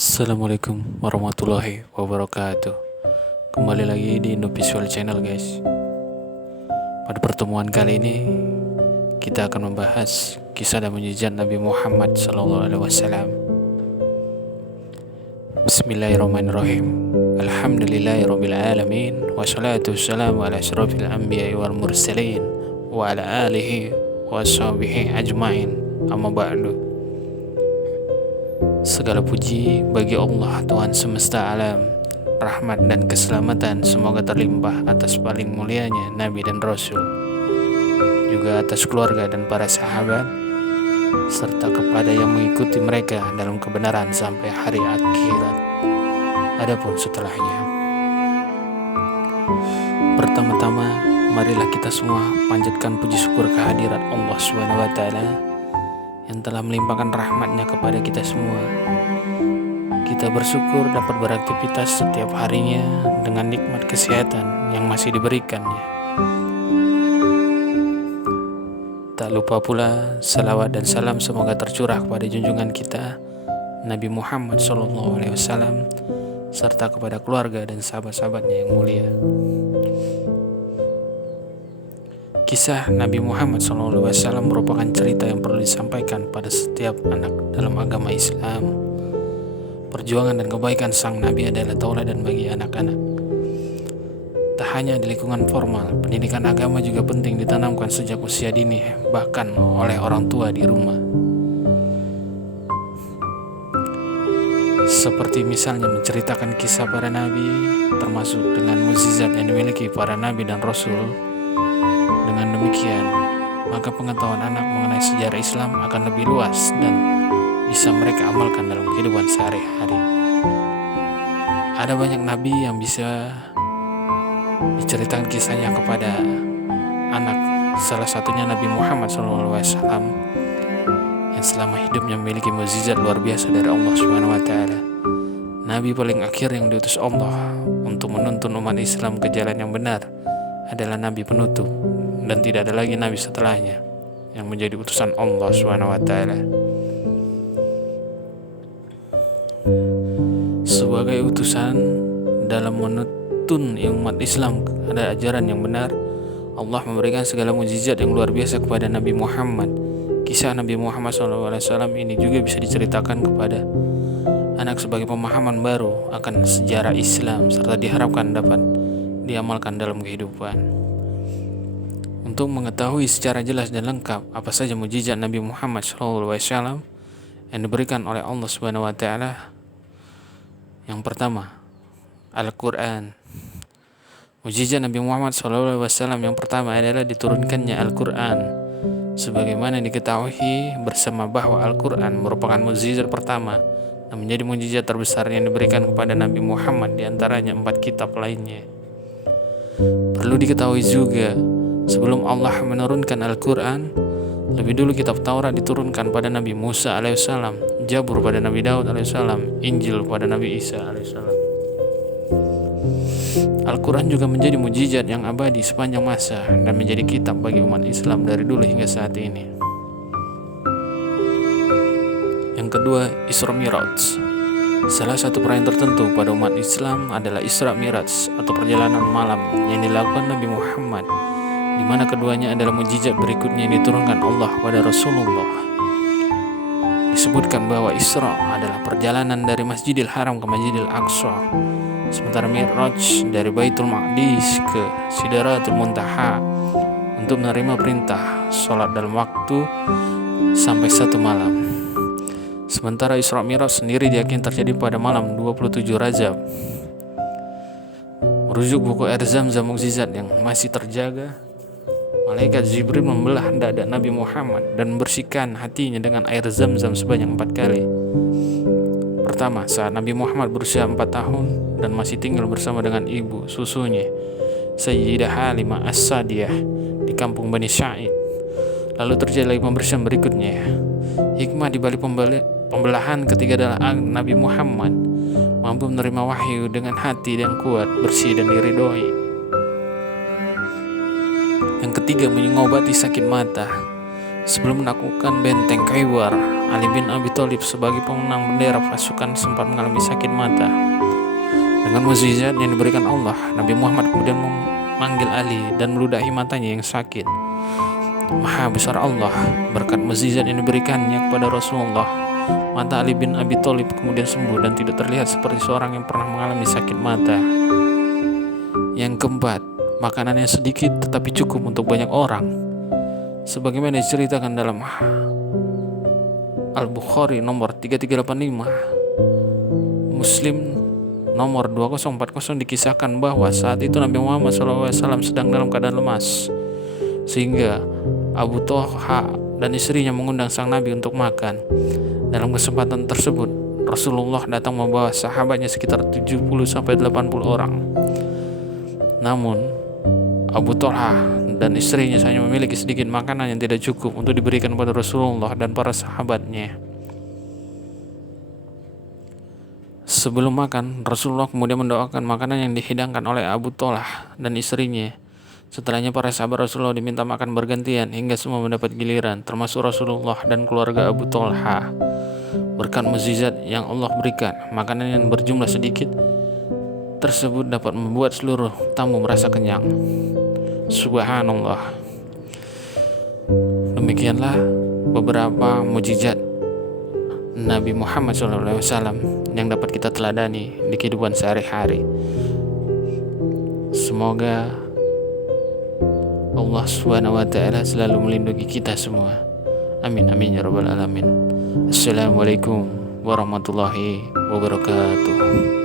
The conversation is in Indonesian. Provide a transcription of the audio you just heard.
Assalamualaikum warahmatullahi wabarakatuh. Kembali lagi di Indovisual Channel, guys. Pada pertemuan kali ini kita akan membahas kisah dan mukjizat Nabi Muhammad SAW. Bismillahirrahmanirrahim. Alhamdulillahirabbil alamin wassalatu wassalamu ala asyrafil anbiya'i wal mursalin wa ala alihi washabihi ajmain. Amma ba'du. Segala puji bagi Allah, Tuhan semesta alam. Rahmat dan keselamatan semoga terlimpah atas paling mulianya Nabi dan Rasul, juga atas keluarga dan para sahabat, serta kepada yang mengikuti mereka dalam kebenaran sampai hari akhirat. Adapun setelahnya, pertama-tama marilah kita semua panjatkan puji syukur kehadirat Allah SWT yang telah melimpahkan rahmatnya kepada kita semua. Kita bersyukur dapat beraktivitas setiap harinya dengan nikmat kesehatan yang masih diberikannya. Tak lupa pula salawat dan salam semoga tercurah kepada junjungan kita Nabi Muhammad SAW serta kepada keluarga dan sahabat-sahabatnya yang mulia. Kisah Nabi Muhammad SAW merupakan cerita yang perlu disampaikan pada setiap anak dalam agama Islam. Perjuangan dan kebaikan sang Nabi adalah tauladan bagi anak-anak. Tak hanya di lingkungan formal, pendidikan agama juga penting ditanamkan sejak usia dini, bahkan oleh orang tua di rumah. Seperti misalnya menceritakan kisah para nabi, termasuk dengan mukjizat yang dimiliki para nabi dan rasul. Dengan demikian, maka pengetahuan anak mengenai sejarah Islam akan lebih luas dan bisa mereka amalkan dalam kehidupan sehari-hari. Ada banyak nabi yang bisa diceritakan kisahnya kepada anak. Salah satunya Nabi Muhammad SAW yang selama hidupnya memiliki mukjizat luar biasa dari Allah SWT. Nabi paling akhir yang diutus Allah untuk menuntun umat Islam ke jalan yang benar adalah Nabi penutup, dan tidak ada lagi Nabi setelahnya yang menjadi utusan Allah SWT. Sebagai utusan dalam menuntun umat Islam ada ajaran yang benar, Allah memberikan segala mukjizat yang luar biasa kepada Nabi Muhammad. Kisah Nabi Muhammad SAW ini juga bisa diceritakan kepada anak sebagai pemahaman baru akan sejarah Islam, serta diharapkan dapat diamalkan dalam kehidupan. Untuk mengetahui secara jelas dan lengkap apa saja mukjizat Nabi Muhammad SAW yang diberikan oleh Allah SWT, yang pertama, Al-Quran. Mukjizat Nabi Muhammad SAW yang pertama adalah diturunkannya Al-Quran. Sebagaimana diketahui bersama bahwa Al-Quran merupakan mukjizat pertama dan menjadi mukjizat terbesar yang diberikan kepada Nabi Muhammad, diantaranya 4 kitab lainnya. Perlu diketahui juga, sebelum Allah menurunkan Al-Quran, lebih dulu kitab Taurat diturunkan pada Nabi Musa alaihissalam, Zabur pada Nabi Daud alaihissalam, Injil pada Nabi Isa alaihissalam. Al-Quran juga menjadi mukjizat yang abadi sepanjang masa dan menjadi kitab bagi umat Islam dari dulu hingga saat ini. Yang kedua, Isra Miraj. Salah satu perayaan tertentu pada umat Islam adalah Isra Miraj atau perjalanan malam yang dilakukan Nabi Muhammad, di mana keduanya adalah mukjizat berikutnya yang diturunkan Allah pada Rasulullah. Disebutkan bahwa Isra adalah perjalanan dari Masjidil Haram ke Masjidil Aqsa, sementara Miraj dari Baitul Maqdis ke Sidratul Muntaha untuk menerima perintah sholat dalam waktu sampai 1 malam. Sementara Isra Miraj sendiri diyakini terjadi pada malam 27 Rajab. Merujuk buku Air Zamzam mukjizat yang masih terjaga, malaikat Jibril membelah dada Nabi Muhammad dan membersihkan hatinya dengan air Zamzam sebanyak 4 kali. Pertama, saat Nabi Muhammad berusia 4 tahun dan masih tinggal bersama dengan ibu susunya, Sayyidah Halimah As-Sadiyah, di kampung Bani Sa'id. Lalu terjadi lagi pembersihan berikutnya. Hikmah di balik pembelahan ketiga adalah Nabi Muhammad mampu menerima wahyu dengan hati yang kuat, bersih dan diridhoi. Yang ketiga, mengobati sakit mata. Sebelum menaklukkan benteng Khaybar, Ali bin Abi Thalib sebagai pemenang bendera pasukan sempat mengalami sakit mata. Dengan mukjizat yang diberikan Allah, Nabi Muhammad kemudian memanggil Ali dan meludahi matanya yang sakit. Maha besar Allah, berkat mukjizat yang diberikannya kepada Rasulullah, mata Ali bin Abi Thalib kemudian sembuh dan tidak terlihat seperti seorang yang pernah mengalami sakit mata. Yang keempat, makanan yang sedikit tetapi cukup untuk banyak orang. Sebagaimana diceritakan dalam Al-Bukhari nomor 3385, Muslim nomor 2040 dikisahkan bahwa saat itu Nabi Muhammad SAW sedang dalam keadaan lemas, sehingga Abu Thalha dan istrinya mengundang sang Nabi untuk makan. Dalam kesempatan tersebut, Rasulullah datang membawa sahabatnya sekitar 70-80 orang. Namun, Abu Thalha dan istrinya hanya memiliki sedikit makanan yang tidak cukup untuk diberikan kepada Rasulullah dan para sahabatnya. Sebelum makan, Rasulullah kemudian mendoakan makanan yang dihidangkan oleh Abu Thalha dan istrinya. Setelahnya para sahabat Rasulullah diminta makan bergantian hingga semua mendapat giliran, termasuk Rasulullah dan keluarga Abu Thalha. Berkat mukjizat yang Allah berikan, makanan yang berjumlah sedikit tersebut dapat membuat seluruh tamu merasa kenyang. Subhanallah. Demikianlah beberapa mukjizat Nabi Muhammad SAW yang dapat kita teladani di kehidupan sehari-hari. Semoga Allah SWT selalu melindungi kita semua. Amin amin ya rabbal alamin. Assalamualaikum warahmatullahi wabarakatuh.